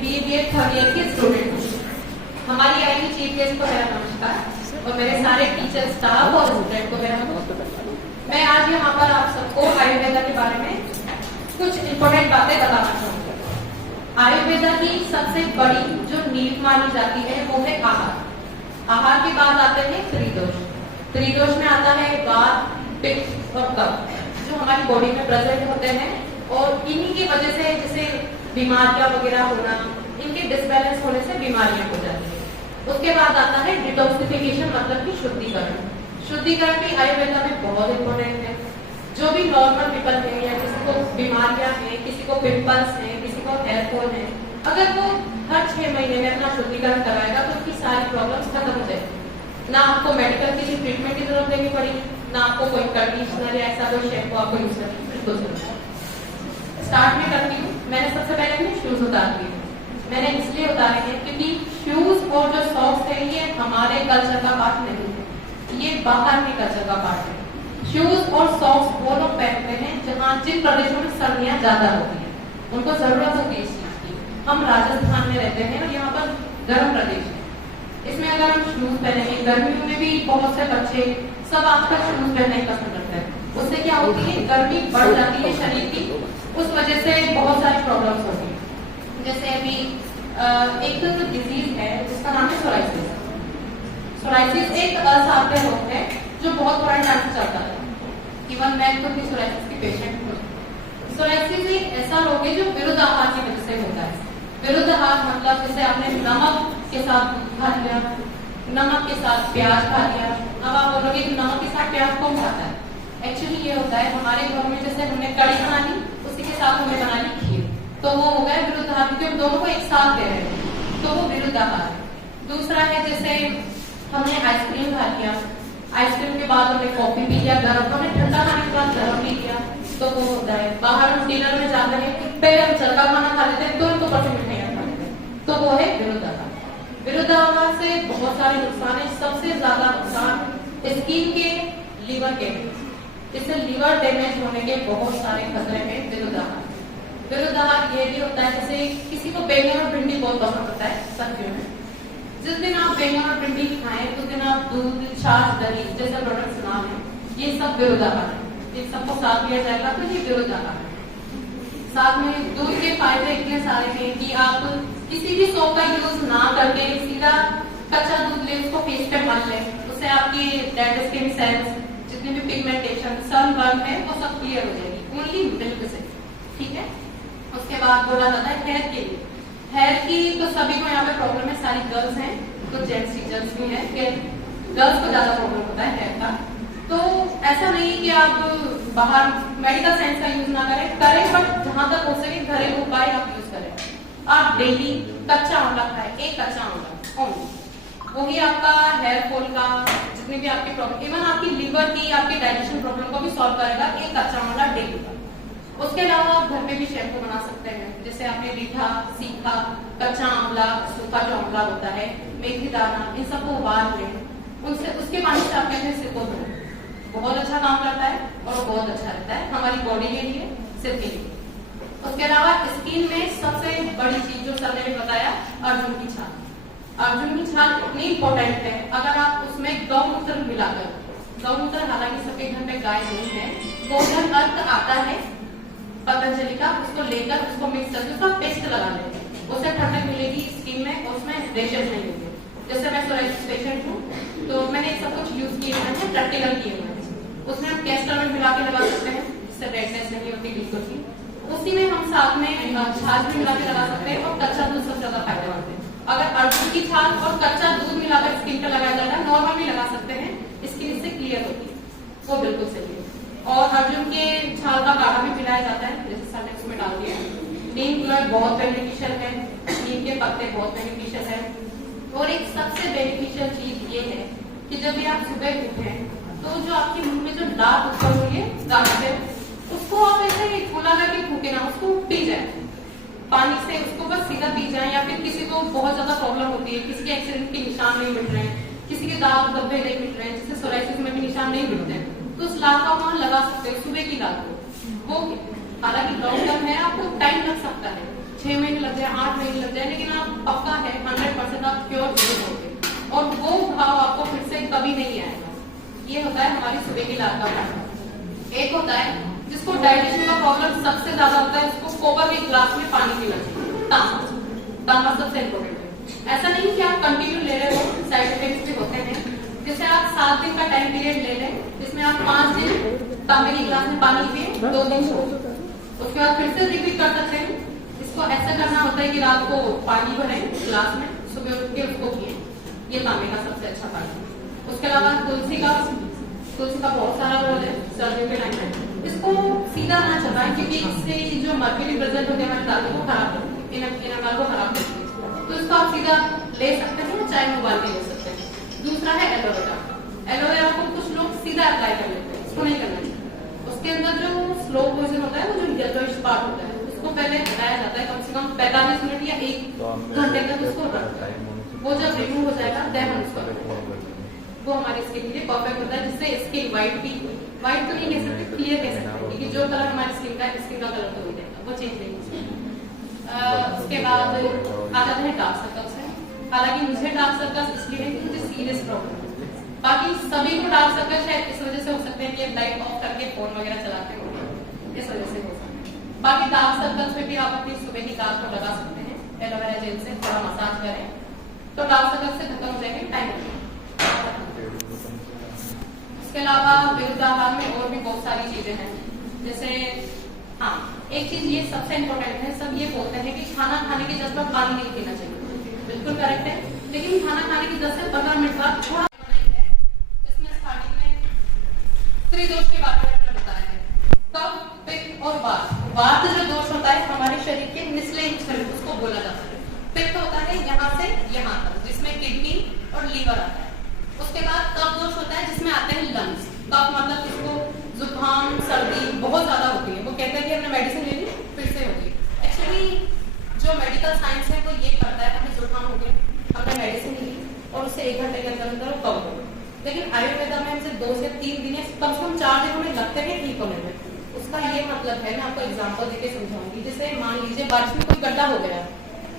BBA third year की student हूँ। हमारी आईटी चीफ गेस्ट को मेरा नमस्कार और मेरे सारे टीचर स्टाफ और स्टूडेंट को मेरा नमस्कार। मैं आज यहाँ पर आप सबको आयुर्वेदा के बारे में कुछ इंपॉर्टेंट बातें बताना चाहूंगी। आयुर्वेदा की सबसे बड़ी जो नींव मानी जाती है वो है आहार। आहार के बाद आते हैं त्रिदोष। त्रिदोष में आता है वात, पित्त और कफ जो हमारी बॉडी में प्रेजेंट होते हैं और इन्हीं की वजह से जैसे बीमारियां वगैरह होना, इनके डिसबैलेंस होने से बीमारियां हो जाती है। उसके बाद आता है डिटॉक्सिफिकेशन मतलब कि शुद्धिकरण। शुद्धिकरण भी आयुर्वेदा में बहुत इंपॉर्टेंट है। जो भी नॉर्मल पीपल है या किसी को बीमारियां हैं, किसी को पिंपल्स हैं, किसी को हेयर फॉल है, अगर वो हर 6 महीने में अपना शुद्धिकरण कराएगा तो उसकी सारी प्रॉब्लम्स खत्म हो जाएगी। ना आपको मेडिकल किसी ट्रीटमेंट की जरूरत लेनी पड़ेगी, ना आपको कोई कंडीशनर या ऐसा कोई शैम्पू आपको यूज करनी बिल्कुल। स्टार्ट में करती हूँ। मैंने सबसे पहले अपने शूज उतार लिए। मैंने इसलिए उतारे हैं क्योंकि शूज और जो सॉक्स है ये हमारे कल्चर का पार्ट नहीं है, ये बाहर के कल्चर का पार्ट है। शूज और सॉक्स वो लोग पहनते हैं जहाँ जिन प्रदेशों में सर्दियाँ ज्यादा होती है, उनको जरूरत होती है इस चीज की। हम राजस्थान में रहते हैं और यहाँ पर गर्म प्रदेश है, इसमें अगर हम शूज पहनेंगे, गर्मियों में भी बहुत से बच्चे सब आजकल शूज पहनना ही पसंद करते हैं। उससे क्या होती है, गर्मी बढ़ जाती है शरीर की, उस वजह से बहुत सारी प्रॉब्लम्स होती है। जैसे अभी एक डिजीज है जिसका नाम है सोराइसिस। सोराइसिस एक असाध्य रोग है जो बहुत पुराने टाइम से चलता है। इवन मैं खुद भी सोराइसिस की पेशेंट हूँ। सोराइसिस एक ऐसा रोग है जो विरुद्ध आहार की वजह से होता है। विरुद्ध आहार मतलब जैसे आपने नमक के साथ दूध खा लिया, नमक के साथ प्याज खा लिया। अब आप बोलोगे कि नमक के साथ प्याज कौन खाता है? एक्चुअली ये होता है हमारे घर में जैसे हमने कड़ी बना ली, उसी के साथ हमने बना ली खीर, तो वो हो गया विरुद्ध आहार क्योंकि हम दोनों को एक साथ दे रहे हैं, तो वो विरुद्ध आहार है। दूसरा है जैसे हमने आइसक्रीम खा लिया, आइसक्रीम के बाद हमने कॉफी पी लिया गर्म, हमने ठंडा खाने के बाद गर्म पी लिया, तो वो होता है। बाहर हम डिनर में जाते हैं, पहले हम चलका खाना खा लेते हैं, तुरंत ऊपर से मिठाइयाँ खा लेते हैं, तो वो है विरुद्ध आहार। विरुद्ध आहार से बहुत सारे नुकसान है। सबसे ज्यादा नुकसान स्किन के, लीवर के, इससे लीवर डैमेज होने के बहुत सारे खतरे हैं विरुद्ध आहार। विरुद्ध आहार ये भी होता है जैसे किसी को बैंगन और भिंडी बहुत पसंद होता है सर्दियों में, जिस दिन आप बैंगन और भिंडी खाएं उस दिन आप दूध, छाछ, दही जैसे प्रोडक्ट्स ना लें, ये सब विरुद्ध आहार है। इन सबको साथ दिया जाएगा तो ये विरुद्ध आहार है। साथ में दूध के फायदे इतने सारे हैं कि आप किसी भी सोप का यूज ना करके सीधा कच्चा दूध ले, उसको फेस पे मल लें, उससे आपकी डेड स्किन सेल्स, जितनी भी पिगमेंटेशन, सनबर्न है, वो सब क्लियर हो जाएगी ओनली मिल्क से। ठीक है। उसके बाद बोला जाता है हेयर के लिए। हेयर की तो सभी को यहाँ पे प्रॉब्लम है, सारी गर्ल्स हैं, कुछ जेंट्स टीचर्स भी हैं कि गर्ल्स को ज्यादा प्रॉब्लम होता है हेयर का। तो ऐसा नहीं कि आप बाहर मेडिकल साइंस का यूज ना करें, बट जहां तक हो सके घरेलू उपाय आप यूज करें। आप डेली कच्चा आंवला खाएं, एक कच्चा आंवला ओनली, वही आपका हेयर फॉल का, जितनी भी आपकी प्रॉब्लम, इवन आपकी लीवर की, आपकी डाइजेशन प्रॉब्लम को भी सॉल्व करेगा एक कच्चा आंवला डेली का। उसके अलावा आप घर में भी शैम्पू बना सकते हैं, जैसे आपने रीठा, सीखा, कच्चा आंवला, सूखा जो आंवला होता है, मेथी दाना, इन सबको उबाल लें, उनसे उसके पानी से आप अपने सिर को धोएं, बहुत अच्छा काम करता है और बहुत अच्छा रहता है हमारी बॉडी के लिए, सिर के लिए। उसके अलावा स्किन में सबसे बड़ी चीज जो सर ने बताया, अर्जुन की छाल। अर्जुन की छाल इतनी इंपॉर्टेंट है, अगर आप उसमें गौमूत्र मिलाकर, गौमूत्र हालांकि सबके घर में गाय नहीं है, गोधन अर्क आता है पतंजलि का, उसको लेकर उसको मिक्स करके उसका पेस्ट लगा लेते हैं, उससे ठंडक मिलेगी स्किन में, उसमें रेशेज नहीं होंगे। जैसे मैं सोराइसिस पेशेंट हूँ तो मैंने सब कुछ यूज किए हुए हैं, प्रैक्टिकल किए हुए हैं। उसमें हम कैस्टर ऑयल मिला के लगा सकते हैं जिससे रेडनेस नहीं होती बिल्कुल भी। उसी में हम साथ में छाछ भी मिला के लगा सकते हैं और कच्चा दूध सबसे ज्यादा फायदेमंद है। अगर अर्जुन की छाल और कच्चा दूध मिलाकर स्किन पर लगाया जाता है, नॉर्मल भी लगा सकते हैं, स्किन इससे क्लियर होती है, वो बिल्कुल सही है। और अर्जुन के छाल का काढ़ा भी पिलाया जाता है, जैसे सर ने उसमें डाल दिया। नीम क्लोराइड बहुत बेनिफिशियल है, नीम के पत्ते बहुत बेनिफिशियल है। और एक सबसे बेनिफिशियल चीज ये है कि जब भी आप सुबह उठें तो जो आपके मुंह में जो लार उत्पन्न हुई है गाने से, उसको आप ऐसे खुला करके फूके ना, उसको पी जाए पानी से, उसको बस सीधा पी जाए। या फिर किसी को बहुत ज्यादा प्रॉब्लम होती है, किसी के एक्सीडेंट के निशान नहीं मिट रहे हैं, किसी के दाग धब्बे नहीं मिट रहे हैं, जिससे सोराइसिस में भी निशान नहीं मिटते हैं, तो उस लार का वहां लगा सकते हैं सुबह की लार को। वो हालांकि लॉन्ग टर्म है, आपको टाइम लग सकता है, 6 महीने लग जाए, 8 महीने लग जाए, लेकिन आप पक्का है 100% आप प्योर यूज होंगे और वो घाव आपको फिर से कभी नहीं आएगा। ये होता है हमारी सुबह की लाल का फायदा। एक होता है जिसको डाइजेशन का प्रॉब्लम सबसे ज्यादा होता है, उसको कोबर के ग्लास में पानी पीना चाहिए। तांबा सबसे इम्पोर्टेंट है। ऐसा नहीं कि आप कंटिन्यू ले रहे हो, साइड इफेक्ट्स भी होते हैं। जैसे आप 7 दिन का टाइम पीरियड ले लें, जिसमें आप 5 दिन तांबे की गिलास में पानी पिए, 2 दिन छोड़, उसके बाद फिर से रिपीट कर सकते हैं। इसको ऐसा करना होता है कि रात को पानी भरें गिलास में, सुबह उठ के उसको पिए। ये तांबे का सबसे अच्छा फायदा। उसके अलावा तुलसी का बहुत सारा रोल है सर्दियों के टाइम में। इसको सीधा ना चबाएं क्योंकि इससे जो मर्क्यूरी प्रेजेंट होते हैं हमारे दांतों को खराब करती है, इनेमल को खराब करती है। तो इसको आप सीधा ले सकते हैं, चाय में उबाल के ले सकते हैं। दूसरा है एलोवेरा। एलोवेरा को कुछ लोग सीधा अप्लाई कर लेते हैं, इसको नहीं करना चाहिए। उसके अंदर जो स्लो पोइजन होता है, वो जो येलोइश पार्ट होता है, उसको पहले हटाया जाता है कम से कम 45 मिनट या 1 घंटे तक उसको रखते हैं। वो जब रिमूव हो जाएगा देन हम उसको, वो हमारी स्किन के लिए परफेक्ट होता है, जिससे स्किन व्हाइट तो नहीं कह सकते, क्लियर कह सकते हैं, क्योंकि जो कलर हमारी स्किन का कलर तो हो जाएगा, वो चेंज नहीं होगा। उसके बाद आ जाते हैं डार्क सर्कल्स है। हालांकि मुझे डार्क सर्कल्स इसलिए है कि मुझे सीरियस प्रॉब्लम है। बाकी सभी को डार्क सर्कल शायद इस वजह से हो सकते हैं कि लाइट ऑफ करके फोन वगैरह चलाते हो, इस वजह से हो सकते हैं। बाकी डार्क सर्कल्स में भी आप अपनी सुबह की दाल को लगा सकते हैं, एलोवेरा जेल से थोड़ा मसाज करें तो डार्क सर्कल से खत्म हो जाएंगे टाइम। इसके अलावा विरुद्ध आहार में और भी बहुत सारी चीजें हैं। जैसे हाँ, एक चीज ये सबसे इम्पोर्टेंट है, सब ये बोलते हैं कि खाना खाने के 10 मिनट पानी नहीं पीना चाहिए, बिल्कुल करेक्ट है। लेकिन खाना खाने के 10 से 15 मिनट बाद थोड़ा इसमें स्टार्टिंग में त्रिदोष के बारे में हमने बताया है, कफ, पित्त और वात। वात जो दोष होता है हमारे शरीर के निचले हिस्से, उसको बोला जाता है। पित्त होता है यहाँ से यहाँ तक, जिसमें किडनी और लीवर आता है। उसके बाद कफ दोष होता है जिसमें आते हैं लंग्स। कफ मतलब किसको जुकाम सर्दी बहुत ज्यादा होती है, वो कहते हैं कि हमने मेडिसिन ले ली फिर से होगी। एक्चुअली जो मेडिकल साइंस है वो ये करता है, हमें जुकाम हो गया, हमने मेडिसिन ली और उससे 1 घंटे के अंदर अंदर वो कम हो गया। लेकिन आयुर्वेदा में हमसे 2 से 3 दिन, कम से कम 4 दिन हमें लगते हैं ठीक होने में। उसका ये मतलब है, मैं आपको एग्जाम्पल देके समझाऊंगी। जैसे मान लीजिए बारिश में कोई गड्ढा हो गया,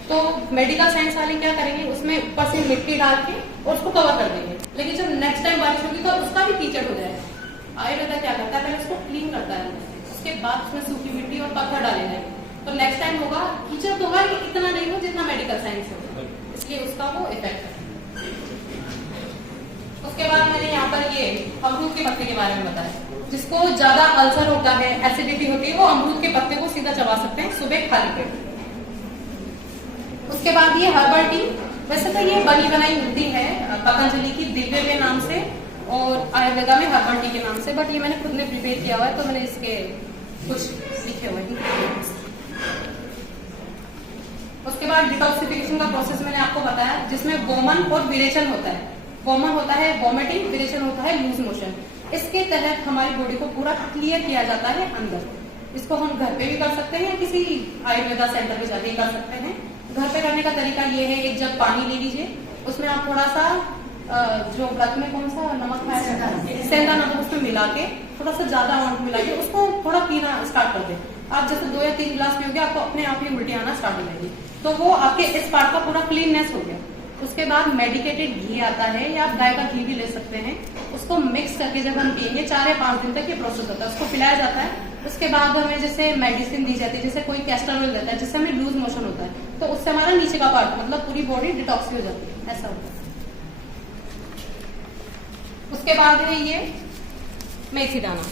तो मेडिकल साइंस वाले क्या करेंगे, उसमें ऊपर से मिट्टी डाल के और उसको कवर कर देंगे। लेकिन जब नेक्स्ट टाइम बारिश होगी तो उसका भी कीचड़ हो जाएगा। आयुर्वेदा क्या करता है, पहले उसको क्लीन करता है, उसके बाद उसमें सूखी मिट्टी और पत्थर डाले जाएंगे, तो नेक्स्ट टाइम होगा कीचड़ तो होगा, इतना नहीं हो जितना मेडिकल साइंस होगा, इसलिए उसका वो इफेक्ट है। उसके बाद मैंने यहाँ पर ये अमरूद के पत्ते के बारे में बताया। जिसको ज्यादा अल्सर होता है, एसिडिटी होती है, वो अमरूद के पत्ते को सीधा चबा सकते हैं सुबह खाली पेट। उसके बाद ये हर्बल टी, वैसे तो ये बनी बनाई मिलती है पतंजलि की दिव्य के नाम से और आयुर्वेदा में हर्बल टी के नाम से, बट ये मैंने खुद ने प्रिपेयर किया हुआ है तो मैंने इसके कुछ लिखे हुए हैं। उसके बाद डिटॉक्सिफिकेशन का प्रोसेस मैंने आपको बताया, जिसमें वोमन और विरेचन होता है। वोमन होता है वॉमिटिंग, विरेचन होता है लूज मोशन। इसके तहत हमारी बॉडी को पूरा क्लियर किया जाता है अंदर। इसको हम घर पे भी कर सकते हैं या किसी आयुर्वेदा सेंटर पे जाके कर सकते हैं। घर पे करने का तरीका ये है, एक जग पानी ले लीजिए, उसमें आप थोड़ा सा जो व्रत में कौन सा नमक खाया जाता है, सेंधा नमक, उसमें मिला के थोड़ा सा ज्यादा अमाउंट मिला के उसको थोड़ा पीना स्टार्ट कर दें। आप जैसे 2 या 3 गिलास पियोगे, आपको अपने आप ही उल्टी आना स्टार्ट हो जाएगी, तो वो आपके इस पार्ट का पूरा क्लीननेस हो गया। उसके बाद मेडिकेटेड घी आता है, या आप गाय का घी भी ले सकते हैं। उसको मिक्स करके जब हम पियेंगे 4 या 5 दिन तक ये प्रोसेस होता है, उसको पिलाया जाता है। उसके बाद हमें जैसे मेडिसिन दी जाती है, जैसे कोई कैस्टर ऑयल देता है जिससे हमें लूज मोशन होता है, तो उससे हमारा नीचे का पार्ट मतलब पूरी बॉडी डिटॉक्स हो जाती है, ऐसा होता है। उसके बाद है ये मेथी दाना।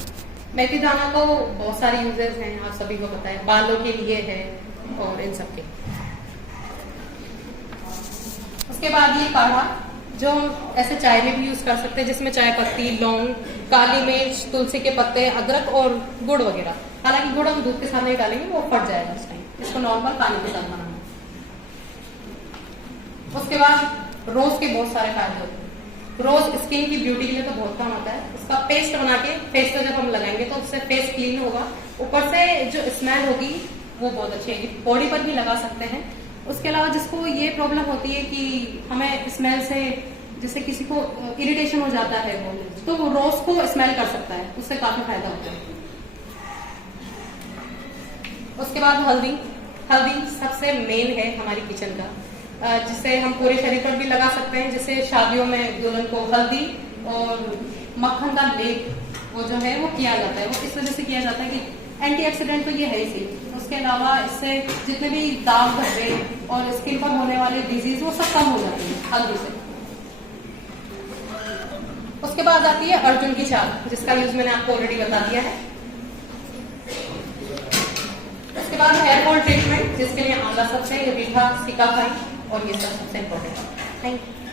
मेथी दाना को बहुत सारे यूजेस हैं, आप सभी को पता है, बालों के लिए है और इन सब के। उसके बाद ये काढ़ा, जो ऐसे चाय में भी यूज कर सकते हैं, जिसमें चाय पत्ती, लौंग, काली मिर्च, तुलसी के पत्ते, अदरक और गुड़ वगैरह। हालांकि गुड़ हम दूध के साथ नहीं डालेंगे, वो फट जाएगा उस टाइम, इसको नॉर्मल पानी के साथ बनाना। उसके बाद रोज के बहुत सारे फायदे होते हैं। रोज स्किन की ब्यूटी के लिए तो बहुत काम आता है। उसका पेस्ट बना के फेस पे जब हम लगाएंगे तो उससे फेस क्लीन होगा, ऊपर से जो स्मेल होगी वो बहुत अच्छी है, बॉडी पर भी लगा सकते हैं। उसके अलावा जिसको ये प्रॉब्लम होती है कि हमें स्मेल से जैसे किसी को इरिटेशन हो जाता है, तो वो रोज को स्मेल कर सकता है, उससे काफी फायदा होता है। उसके बाद हल्दी। हल्दी सबसे मेन है हमारी किचन का, जिसे हम पूरे शरीर पर भी लगा सकते हैं। जैसे शादियों में दुल्हन को हल्दी और मक्खन का लेप वो जो है वो किया जाता है। वो इस वजह से किया जाता है कि एंटीऑक्सीडेंट तो ये है ही सही, उसके अलावा इससे जितने भी दाग धब्बे और स्किन पर होने वाले डिजीज वो सब कम हो जाते हैं हल्दी से। उसके बाद आती है अर्जुन की चाल, जिसका यूज मैंने आपको ऑलरेडी बता दिया है। उसके बाद हेयर फॉल ट्रीटमेंट, जिसके लिए आंवला सबसे मीठा सिकाकाई और ये सब सबसे इम्पोर्टेंट है। Thank you.